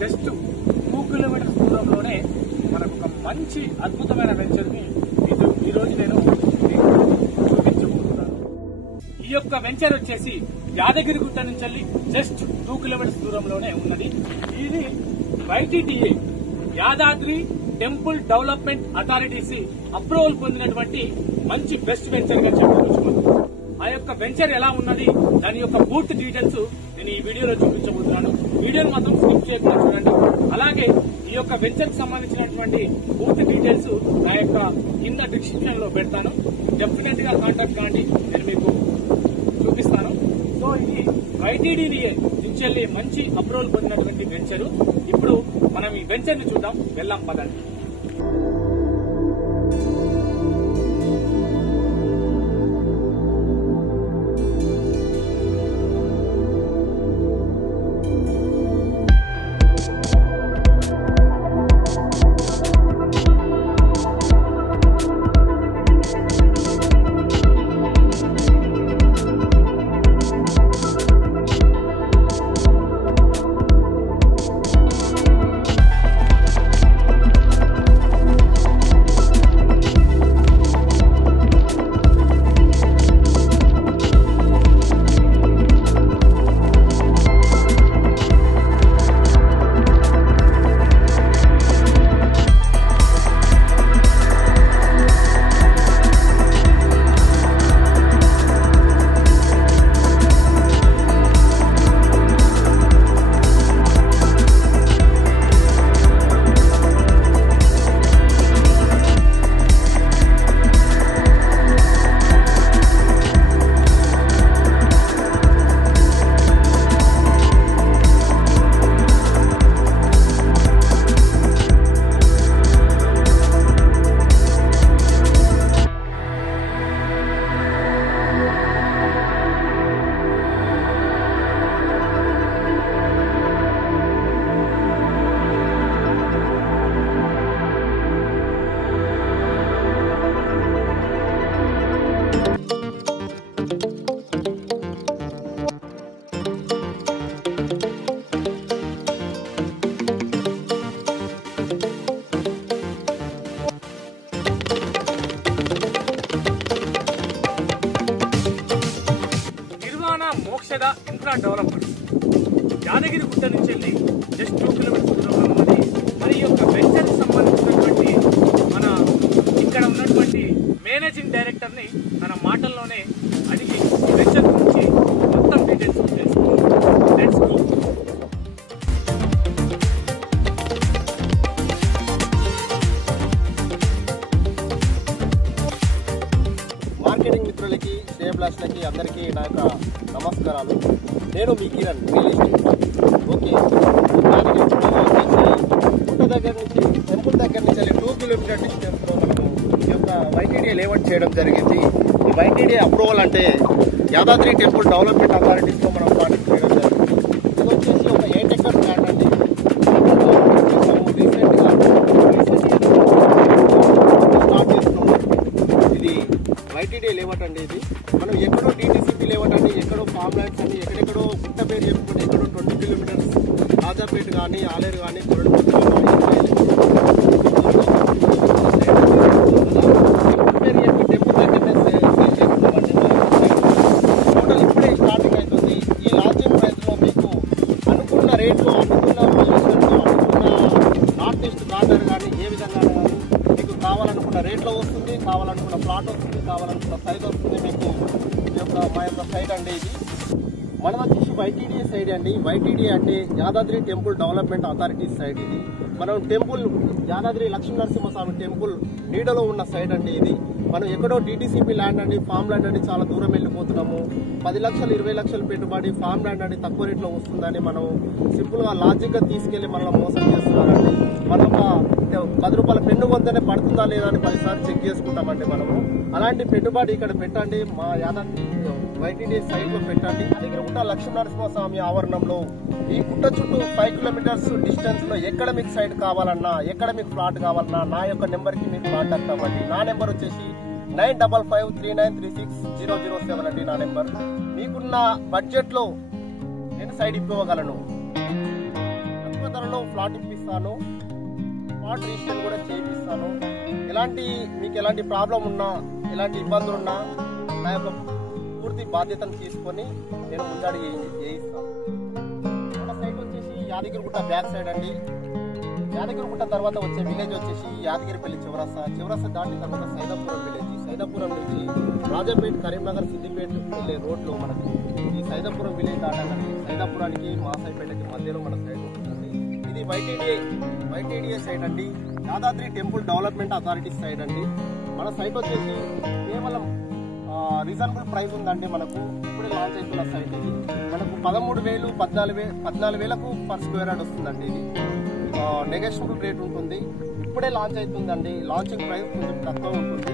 Just 2 kilometres దూరంలోనే మనకు ఒక మంచి అద్భుతమైన వెంచర్ని ఈరోజు నేను చూపించబోతున్నాను. ఈ యొక్క వెంచర్ వచ్చేసి యాదగిరిగుట్ట నుంచి వెళ్ళి జస్ట్ 2 కిలోమీటర్స్ దూరంలోనే ఉన్నది. ఇది YTDA Yadadri temple development authorities approval పొందినటువంటి మంచి బెస్ట్ వెంచర్ గా చెప్పవచ్చు. ఆ యొక్క వెంచర్ ఎలా ఉన్నది, దాని యొక్క పూర్తి డీటెయిల్స్ నేను ఈ వీడియోలో చూపించబోతున్నాను. వీడియోని మాత్రం స్కిప్ చేయకుండా చూడండి. అలాగే ఈ యొక్క వెంచర్ కి సంబంధించినటువంటి పూర్తి డీటెయిల్స్ నా యొక్క కింద డిస్క్రిప్షన్ లో పెడతాను. డెఫినెట్ గా కాంటాక్ట్ కాండి, నేను మీకు చూపిస్తాను. సో ఇది YTDA నుంచి వెళ్ళి మంచి అప్రూవల్ పొందినటువంటి వెంచర్. ఇప్పుడు మనం ఈ వెంచర్ ని చూద్దాం, వెళ్దాం పదండి. మోక్షద ఇన్ఫ్రా డెవలప్మెంట్ యాదగిరిగుట్ట నుంచి వెళ్ళి జస్ట్ 2 కిలోమీటర్స్ దూరంలో ఉన్నది. మరి ఈ యొక్క వెంచర్ కి సంబంధించినటువంటి మన ఇక్కడ ఉన్నటువంటి మేనేజింగ్ డైరెక్టర్ ని మన మాటల్లోనే అడిగి ఈ వెంచర్ గురించి మొత్తం డీటెయిల్స్ తెలుసుకుందాం. Let's go. మార్కెటింగ్ మిత్రులకి, శ్రేయభిలాషులకి అందరికీ నా యొక్క నమస్కారాలు. నేను మీ కిరణ్, రియల్ ఎస్టేట్. ఓకే, గుట్ట దగ్గర నుంచి, టెంపుల్ దగ్గర నుంచి 2 కిలోమీటర్ డిస్టెన్స్లో మనము ఈ యొక్క YTDA లేఅవుట్ చేయడం జరిగింది. ఈ YTDA అప్రూవల్ అంటే యాదాద్రి టెంపుల్ డెవలప్మెంట్ అథారిటీస్లో మనం పార్టిసిపేట్ చేయడం జరిగింది. ఇది వచ్చేసి ఒక 8 ఎకర్స్ ల్యాండ్ అండి. రీసెంట్గా స్టార్ట్ చేస్తున్నాము. ఇది YTDA లేఅవుట్ అండి. ఇది మనం ఎక్కడో DTCP లేఅవుట్ అండి, ఎక్కడో ఫామ్ ల్యాండ్స్ అని ఎక్కడెక్కడో గుట్ట పేరు చెప్పుకుంటే ఎక్కడో 20 కిలోమీటర్స్ రాజాపేట కానీ, ఆలేరు కానీ, కొరడపల్లి కానీ, టెంపుల్ దగ్గరనే సేల్ చేసుకున్నామండి. టోటల్ ఇప్పుడే స్టార్టింగ్ అవుతుంది. ఈ లాంచింగ్ ప్రైస్లో మీకు అనుకున్న రేట్లో, అనుకున్న పొజిషన్లో, అనుకున్న నార్త్ ఈస్ట్ కార్నర్ కానీ ఏ విధంగా కానీ మీకు కావాలనుకున్న రేట్లో వస్తుంది, కావాలనుకున్న ప్లాట్ వస్తుంది, కావాలనుకున్న సైజ్ వస్తుంది. మీకు మా యొక్క సైడ్ అండి. ఇది మనది వచ్చేసి YTDA సైడ్ అండి. YTDA అంటే Yadadri temple development authorities side. ఇది మనం టెంపుల్ యాదాద్రి లక్ష్మీనరసింహస్వామి టెంపుల్ నీడలో ఉన్న సైడ్ అండి. ఇది మనం ఎక్కడో DTCP ల్యాండ్ అండి, ఫామ్ ల్యాండ్ అండి, చాలా దూరం వెళ్ళిపోతున్నాము. 10 లక్షలు 20 లక్షలు పెట్టుబడి ఫామ్ ల్యాండ్ అండి తక్కువ రేట్లో వస్తుందని మనం సింపుల్గా లాజిక్గా తీసుకెళ్లి మనం మోసం చేస్తున్నారండి. మనం ఒక 10 రూపాయల పెన్ను వద్దనే పడుతుందా లేదా అని 10 సార్లు చెక్ చేసుకుంటామండి మనము. అలాంటి పెట్టుబడి ఇక్కడ పెట్టండి, మా యాదాద్రి YTDA సైడ్ లో పెట్టండి. యాదగిరిగుట్ట లక్ష్మీనరసింహస్వామి ఆవరణంలో ఈ గుట్ట చుట్టూ 5 కిలోమీటర్స్ డిస్టెన్స్ లో ఎక్కడ మీకు సైడ్ కావాలన్నా, ఎక్కడ మీకు ప్లాట్ కావాలన్నా నా యొక్క నెంబర్ కి మీరు కాంటాక్ట్ అవ్వండి. నా నెంబర్ వచ్చేసి 9553936007 అండి నా నెంబర్. మీకున్న బడ్జెట్ లో నేను సైడ్ ఇవ్వగలను. తక్కువ ధరలో ప్లాట్ ఇప్పిస్తాను, ప్లాట్ రిజిస్ట్రేషన్ కూడా చేయిస్తాను. మీకు ఎలాంటి ప్రాబ్లం ఉన్నా, ఎలాంటి ఇబ్బందులు ఉన్నా నా యొక్క పూర్తి బాధ్యతను తీసుకొని నేను ముందడి చేయిస్తాను. మన సైట్ వచ్చేసి యాదగిరిగుట్ట బ్యాక్ సైడ్ అండి. యాదగిరిగుట్ట తర్వాత వచ్చే విలేజ్ వచ్చేసి యాదగిరిపల్లి చివరస్తా దాటిన తర్వాత సైదాపురం విలేజ్. సైదాపురం నుంచి రాజాపేట్, కరీంనగర్, సిద్దిపేట వెళ్ళే రోడ్లో మనకు ఈ సైదాపురం విలేజ్ దాటగానే సైదాపురానికి మాసాయిపేటకి మధ్యలో మన సైడ్ ఉంటుందండి. ఇది వైటీడీఏ సైట్ అండి, Yadadri temple development authority side అండి. మన సైట్ వచ్చేసి కేవలం రీజనబుల్ ప్రైస్ ఉందండి. మనకు ఇప్పుడే లాంచ్ అవుతున్న సైట్ ఇది. మనకు 13,000 14,000కు పర్ స్క్వేర్ యార్డ్ వస్తుందండి. ఇది నెగోషియబుల్ రేట్ ఉంటుంది. ఇప్పుడే లాంచ్ అవుతుందండి. లాంచింగ్ ప్రైస్ కొంచెం తక్కువ ఉంటుంది.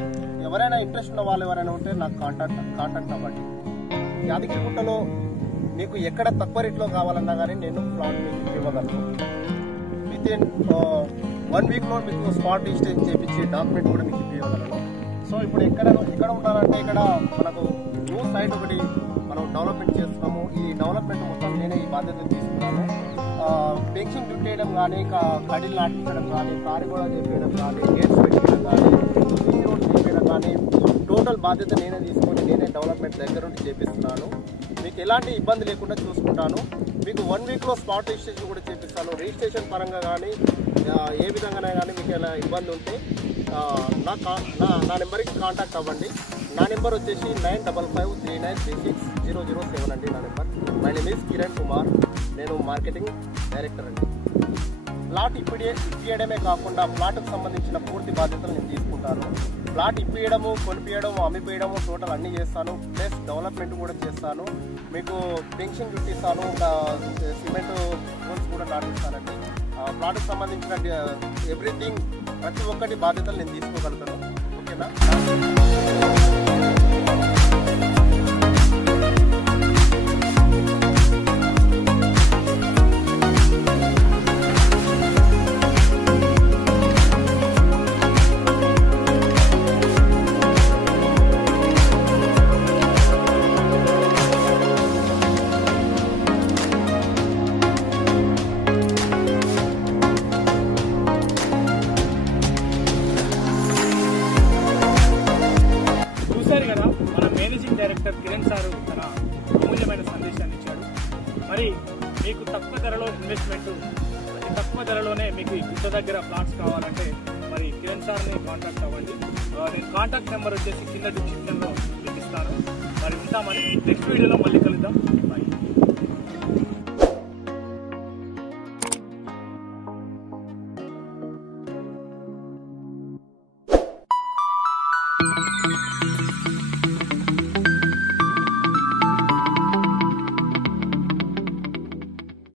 ఎవరైనా ఇంట్రెస్ట్ ఉన్న వాళ్ళు ఎవరైనా ఉంటే నాకు కాంటాక్ట్ అవ్వండి. యాదగిరిగుట్టలో మీకు ఎక్కడ తక్కువ రేట్లో కావాలన్నా కానీ నేను ప్లాట్ మీకు ఇవ్వగలను. విత్ ఇన్ 1 వీక్లో మీకు స్పాట్ రిజిస్ట్రేషన్ చేయించి డాక్యుమెంట్ కూడా మీకు ఇవ్వగలను. సో ఇప్పుడు ఎక్కడ ఉన్నారంటే ఇక్కడ మనకు న్యూ సైట్ ఒకటి మనం డెవలప్మెంట్ చేస్తున్నాము. ఈ డెవలప్మెంట్ మొత్తం నేనే ఈ బాధ్యత తీసుకున్నాను. పెన్షన్ డ్యూట్ చేయడం కానీ, కడీలు నాటించడం కానీ, కారిగోడ చేపేయడం కానీ, గేట్స్ పెట్టడం కానీ, సీసీ రోడ్ చేపేయడం కానీ టోటల్ బాధ్యత నేనే తీసుకొని నేనే డెవలప్మెంట్ దగ్గర నుండి చేపిస్తున్నాను. మీకు ఎలాంటి ఇబ్బంది లేకుండా చూసుకుంటాను. మీకు 1 వీక్లో స్పాట్ రిజిస్ట్రేషన్ కూడా చేపిస్తాను. రిజిస్ట్రేషన్ పరంగా కానీ ఏ విధంగానే కానీ మీకు ఏమైనా ఇబ్బంది ఉంటే నా నెంబర్కి కాంటాక్ట్ అవ్వండి. నా నెంబర్ వచ్చేసి 9553936007 అండి నా number. My name is Kiran Kumar. నేను మార్కెటింగ్ డైరెక్టర్ అండి. ప్లాట్ ఇప్పియడమే కాకుండా ప్లాట్కు సంబంధించిన పూర్తి బాధ్యతలు నేను తీసుకుంటాను. ప్లాట్ ఇప్పియడము, కొనిపియడము, అమ్మిపోయడము టోటల్ అన్నీ చేస్తాను. ప్లస్ డెవలప్మెంట్ కూడా చేస్తాను. మీకు పెన్షన్ చుట్టిస్తాను, సిమెంట్ రోడ్స్ కూడా నాటిస్తానండి. ప్లాట్కు సంబంధించిన ఎవ్రీథింగ్ ప్రతి ఒక్కటి బాధ్యతలు నేను తీసుకోగలుగుతాను. ఓకేనా? డైరెక్టర్ కిరణ్ సార్ తన అమూల్యమైన సందేశాన్ని ఇచ్చాడు. మరి మీకు తక్కువ ధరలో ఇన్వెస్ట్మెంట్, అతి తక్కువ ధరలోనే మీకు గుట్ట దగ్గర ప్లాట్స్ కావాలంటే మరి కిరణ్ సార్ని కాంటాక్ట్ అవ్వండి. నేను కాంటాక్ట్ నెంబర్ వచ్చేసి కింద డిస్క్రిప్షన్లో ఇస్తాను. మరి ఉంటామని నెక్స్ట్ వీడియోలో మళ్ళీ కలుద్దాం. బాయ్.